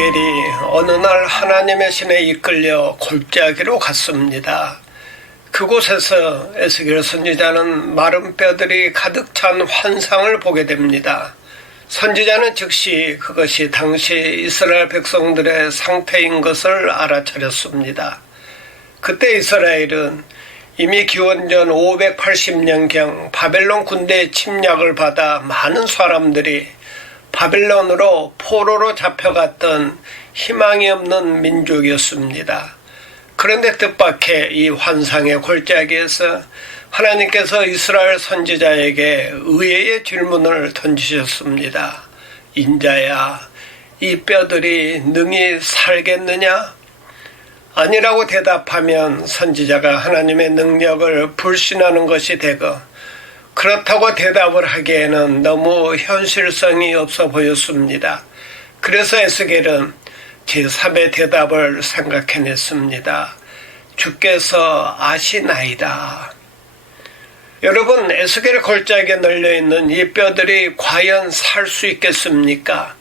에스겔이 어느 날 하나님의 신에 이끌려 골짜기로 갔습니다. 그곳에서 에스겔 선지자는 마른 뼈들이 가득 찬 환상을 보게 됩니다. 선지자는 즉시 그것이 당시 이스라엘 백성들의 상태인 것을 알아차렸습니다. 그때 이스라엘은 이미 기원전 580년경 바벨론 군대의 침략을 받아 많은 사람들이 바벨론으로 포로로 잡혀갔던 희망이 없는 민족이었습니다. 그런데 뜻밖의 이 환상의 골짜기에서 하나님께서 이스라엘 선지자에게 의외의 질문을 던지셨습니다. 인자야, 이 뼈들이 능히 살겠느냐? 아니라고 대답하면 선지자가 하나님의 능력을 불신하는 것이 되고, 그렇다고 대답을 하기에는 너무 현실성이 없어 보였습니다. 그래서 에스겔은 제3의 대답을 생각해냈습니다. 주께서 아시나이다. 여러분, 에스겔 골짜기에 널려있는 이 뼈들이 과연 살 수 있겠습니까?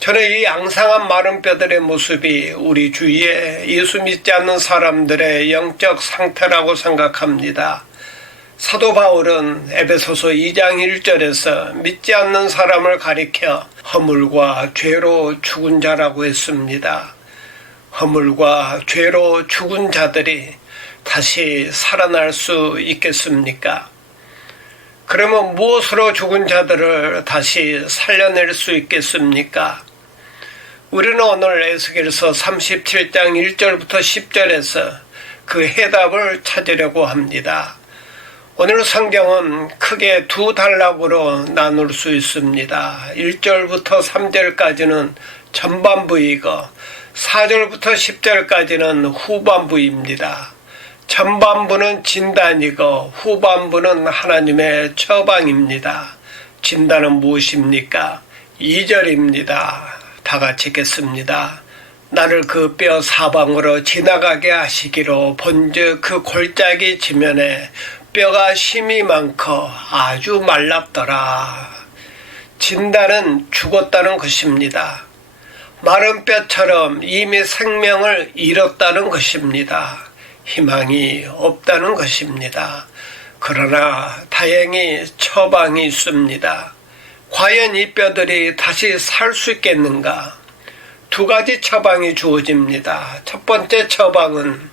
저는 이 앙상한 마른 뼈들의 모습이 우리 주위에 예수 믿지 않는 사람들의 영적 상태라고 생각합니다. 사도 바울은 에베소서 2장 1절에서 믿지 않는 사람을 가리켜 허물과 죄로 죽은 자라고 했습니다. 허물과 죄로 죽은 자들이 다시 살아날 수 있겠습니까? 그러면 무엇으로 죽은 자들을 다시 살려낼 수 있겠습니까? 우리는 오늘 에스겔서 37장 1절부터 10절에서 그 해답을 찾으려고 합니다. 오늘 성경은 크게 두 단락으로 나눌 수 있습니다. 1절부터 3절까지는 전반부이고 4절부터 10절까지는 후반부입니다. 전반부는 진단이고 후반부는 하나님의 처방입니다. 진단은 무엇입니까? 2절입니다. 다 같이 읽겠습니다. 나를 그 뼈 사방으로 지나가게 하시기로 본즉 그 골짜기 지면에 뼈가 심이 많고 아주 말랐더라. 진단은 죽었다는 것입니다. 마른 뼈처럼 이미 생명을 잃었다는 것입니다. 희망이 없다는 것입니다. 그러나 다행히 처방이 있습니다. 과연 이 뼈들이 다시 살 수 있겠는가? 두 가지 처방이 주어집니다. 첫 번째 처방은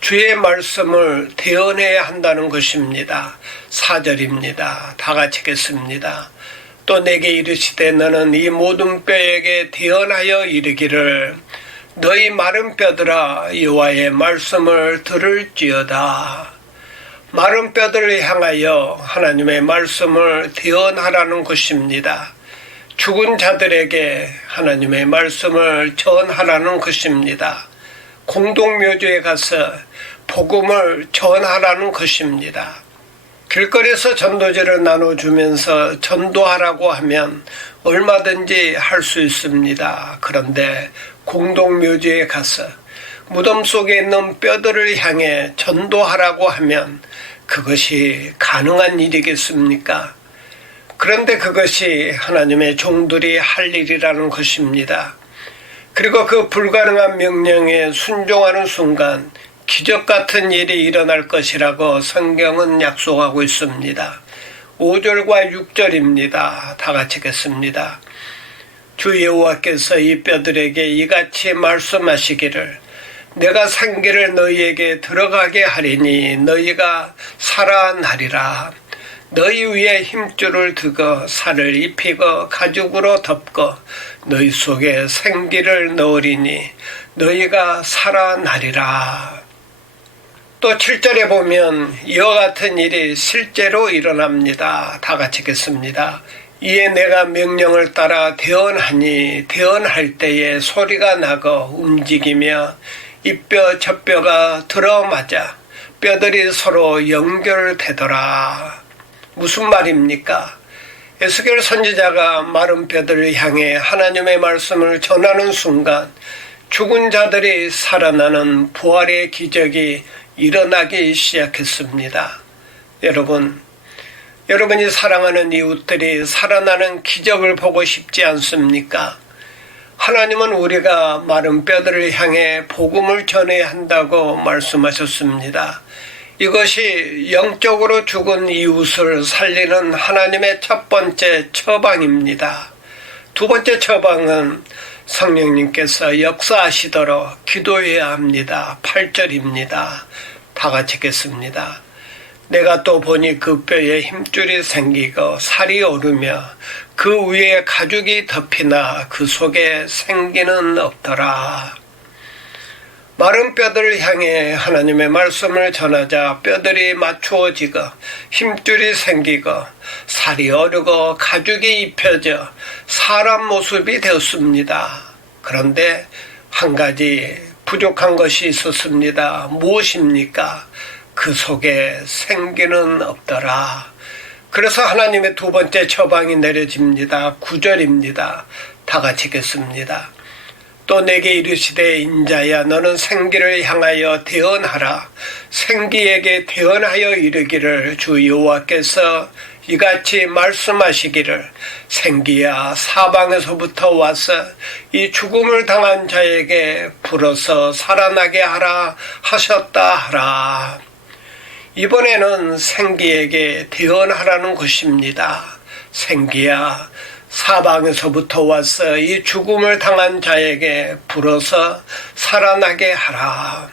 주의 말씀을 대언해야 한다는 것입니다. 4절입니다. 다 같이 읽겠습니다. 또 내게 이르시되 너는 이 모든 뼈에게 대언하여 이르기를 너희 마른 뼈들아 여호와의 말씀을 들을지어다. 마른 뼈들을 향하여 하나님의 말씀을 대언하라는 것입니다. 죽은 자들에게 하나님의 말씀을 전하라는 것입니다. 공동묘지에 가서 복음을 전하라는 것입니다. 길거리에서 전도지를 나눠주면서 전도하라고 하면 얼마든지 할 수 있습니다. 그런데 공동묘지에 가서 무덤 속에 있는 뼈들을 향해 전도하라고 하면 그것이 가능한 일이겠습니까? 그런데 그것이 하나님의 종들이 할 일이라는 것입니다. 그리고 그 불가능한 명령에 순종하는 순간 기적 같은 일이 일어날 것이라고 성경은 약속하고 있습니다. 5절과 6절입니다. 다 같이 읽겠습니다. 주 여호와께서 이 뼈들에게 이같이 말씀하시기를 내가 생기를 너희에게 들어가게 하리니 너희가 살아나리라. 너희 위에 힘줄을 드고 살을 입히고 가죽으로 덮고 너희 속에 생기를 넣으리니 너희가 살아나리라. 또 7절에 보면 이와 같은 일이 실제로 일어납니다. 다 같이 읽겠습니다. 이에 내가 명령을 따라 대언하니 대언할 때에 소리가 나고 움직이며 이 뼈 저 뼈가 들어맞아 뼈들이 서로 연결되더라. 무슨 말입니까? 에스겔 선지자가 마른 뼈들을 향해 하나님의 말씀을 전하는 순간 죽은 자들이 살아나는 부활의 기적이 일어나기 시작했습니다. 여러분이 사랑하는 이웃들이 살아나는 기적을 보고 싶지 않습니까? 하나님은 우리가 마른 뼈들을 향해 복음을 전해야 한다고 말씀하셨습니다. 이것이 영적으로 죽은 이웃을 살리는 하나님의 첫 번째 처방입니다. 두 번째 처방은 성령님께서 역사하시도록 기도해야 합니다. 8절입니다. 다 같이 읽겠습니다. 내가 또 보니 그 뼈에 힘줄이 생기고 살이 오르며 그 위에 가죽이 덮이나 그 속에 생기는 없더라. 마른 뼈들을 향해 하나님의 말씀을 전하자 뼈들이 맞추어지고 힘줄이 생기고 살이 오르고 가죽이 입혀져 사람 모습이 되었습니다. 그런데 한 가지 부족한 것이 있었습니다. 무엇입니까? 그 속에 생기는 없더라. 그래서 하나님의 두 번째 처방이 내려집니다. 9절입니다. 다 같이 읽겠습니다. 또 내게 이르시되 인자야 너는 생기를 향하여 대언하라. 생기에게 대언하여 이르기를 주 여호와께서 이같이 말씀하시기를 생기야 사방에서부터 와서 이 죽음을 당한 자에게 불어서 살아나게 하라 하셨다 하라. 이번에는 생기에게 대언하라는 것입니다. 생기야 사방에서부터 와서 이 죽음을 당한 자에게 불어서 살아나게 하라.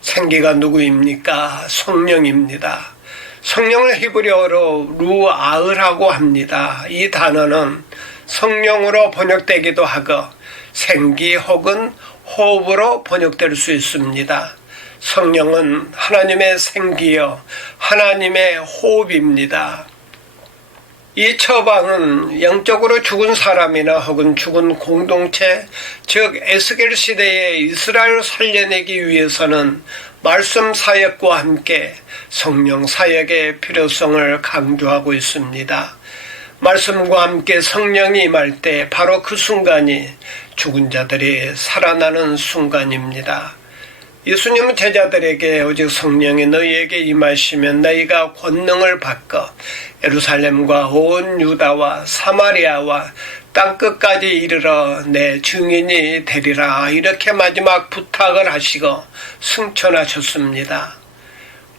생기가 누구입니까? 성령입니다. 성령을 히브리어로 루아흐라고 합니다. 이 단어는 성령으로 번역되기도 하고 생기 혹은 호흡으로 번역될 수 있습니다. 성령은 하나님의 생기요 하나님의 호흡입니다. 이 처방은 영적으로 죽은 사람이나 혹은 죽은 공동체, 즉 에스겔 시대의 이스라엘을 살려내기 위해서는 말씀 사역과 함께 성령 사역의 필요성을 강조하고 있습니다. 말씀과 함께 성령이 임할 때 바로 그 순간이 죽은 자들이 살아나는 순간입니다. 예수님은 제자들에게 오직 성령이 너희에게 임하시면 너희가 권능을 받고 예루살렘과 온 유다와 사마리아와 땅끝까지 이르러 내 증인이 되리라 이렇게 마지막 부탁을 하시고 승천하셨습니다.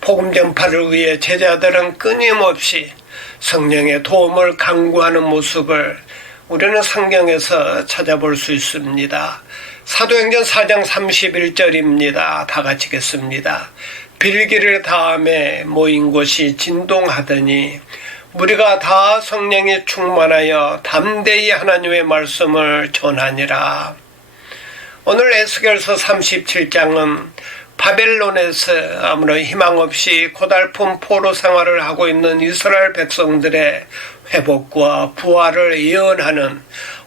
복음 전파를 위해 제자들은 끊임없이 성령의 도움을 강구하는 모습을 우리는 성경에서 찾아볼 수 있습니다. 사도행전 4장 31절입니다. 다 같이 읽겠습니다. 빌기를 다음에 모인 곳이 진동하더니 무리가 다 성령에 충만하여 담대히 하나님의 말씀을 전하니라. 오늘 에스겔서 37장은 바벨론에서 아무런 희망 없이 고달픈 포로 생활을 하고 있는 이스라엘 백성들의 회복과 부활을 예언하는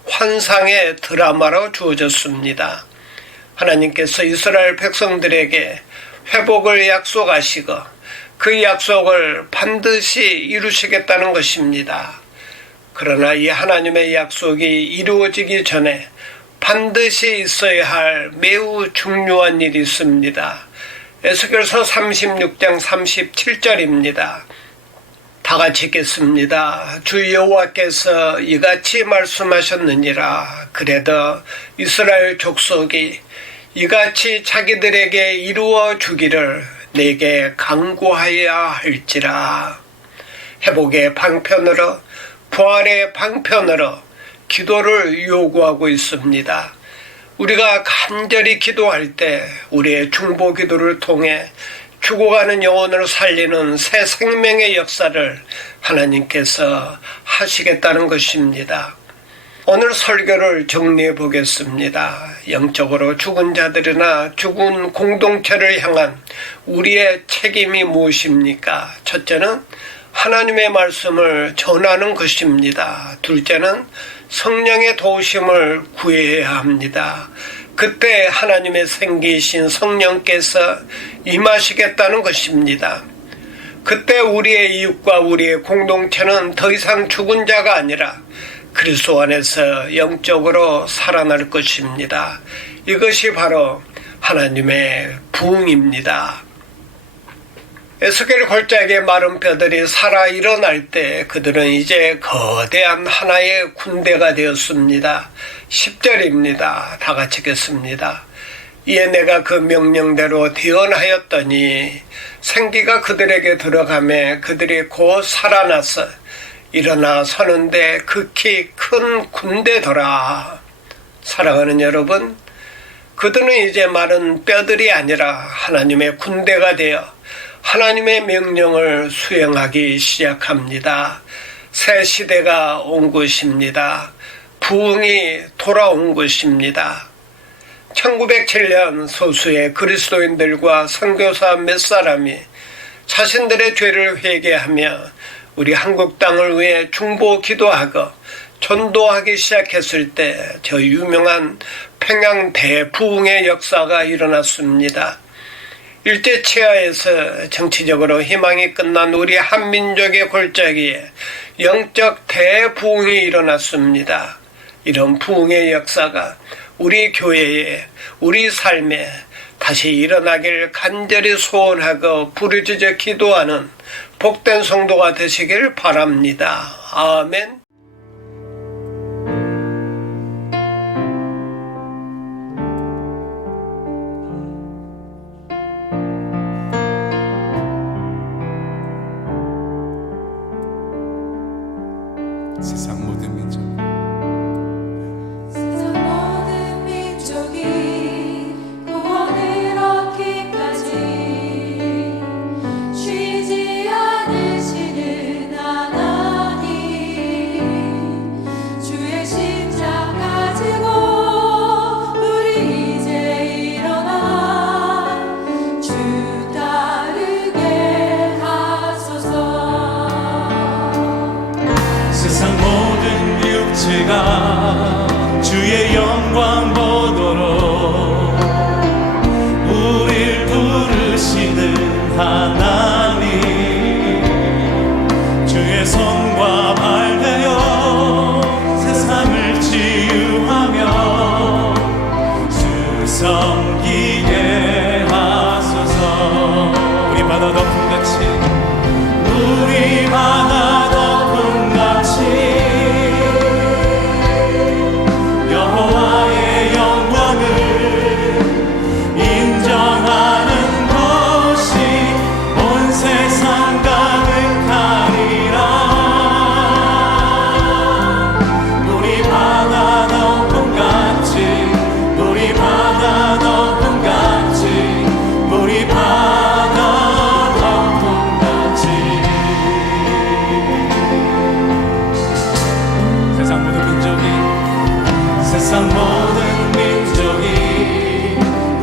환상의 드라마로 주어졌습니다. 하나님께서 이스라엘 백성들에게 회복을 약속하시고 그 약속을 반드시 이루시겠다는 것입니다. 그러나 이 하나님의 약속이 이루어지기 전에 반드시 있어야 할 매우 중요한 일이 있습니다. 에스겔서 36장 37절입니다. 다 같이 읽겠습니다. 주 여호와께서 이같이 말씀하셨느니라. 그래도 이스라엘 족속이 이같이 자기들에게 이루어 주기를 내게 강구하여야 할지라. 회복의 방편으로 부활의 방편으로 기도를 요구하고 있습니다. 우리가 간절히 기도할 때 우리의 중보 기도를 통해 죽어가는 영혼을 살리는 새 생명의 역사를 하나님께서 하시겠다는 것입니다. 오늘 설교를 정리해 보겠습니다. 영적으로 죽은 자들이나 죽은 공동체를 향한 우리의 책임이 무엇입니까? 첫째는 하나님의 말씀을 전하는 것입니다. 둘째는 성령의 도우심을 구해야 합니다. 그때 하나님의 생기신 성령께서 임하시겠다는 것입니다. 그때 우리의 이웃과 우리의 공동체는 더 이상 죽은 자가 아니라 그리스도 안에서 영적으로 살아날 것입니다. 이것이 바로 하나님의 부흥입니다. 에스겔 골짜기의 마른 뼈들이 살아 일어날 때 그들은 이제 거대한 하나의 군대가 되었습니다. 10절입니다. 다 같이 읽겠습니다. 이에 내가 그 명령대로 대언하였더니 생기가 그들에게 들어가매 그들이 곧 살아나서 일어나 서는데 극히 큰 군대더라. 사랑하는 여러분, 그들은 이제 마른 뼈들이 아니라 하나님의 군대가 되어 하나님의 명령을 수행하기 시작합니다. 새 시대가 온 것입니다. 부흥이 돌아온 것입니다. 1907년 소수의 그리스도인들과 선교사 몇 사람이 자신들의 죄를 회개하며 우리 한국 땅을 위해 중보 기도하고 전도하기 시작했을 때 저 유명한 평양 대부흥의 역사가 일어났습니다. 일제치하에서 정치적으로 희망이 끝난 우리 한민족의 골짜기에 영적 대부흥이 일어났습니다. 이런 부흥의 역사가 우리 교회에, 우리 삶에 다시 일어나길 간절히 소원하고 부르짖어 기도하는 복된 성도가 되시길 바랍니다. 아멘. 세상 모든 민족 민족이 구원을 얻기까지 쉬지 않으시는 하나님, 주의 심장 가지고 우리 이제 일어나 주 따르게 하소서. 세상 모든 육체가 주의 영광 보도록 우릴 부르시는 하나님, 주의 손과 발 되어 세상을 치유하며 주 섬기게 하소서. 우리 바다 덮음같이 우리 바다 덮음같이 여호와의 영광을 인정하는 것이 온 세상 가득하리라. 우리 바다 덮음같이 우리 바다 덮음같이 우리 바다 덮음같이 세상 모든 민족이 세상 모든 민족이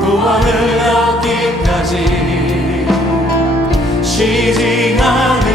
구원을 얻기까지 쉬지 않으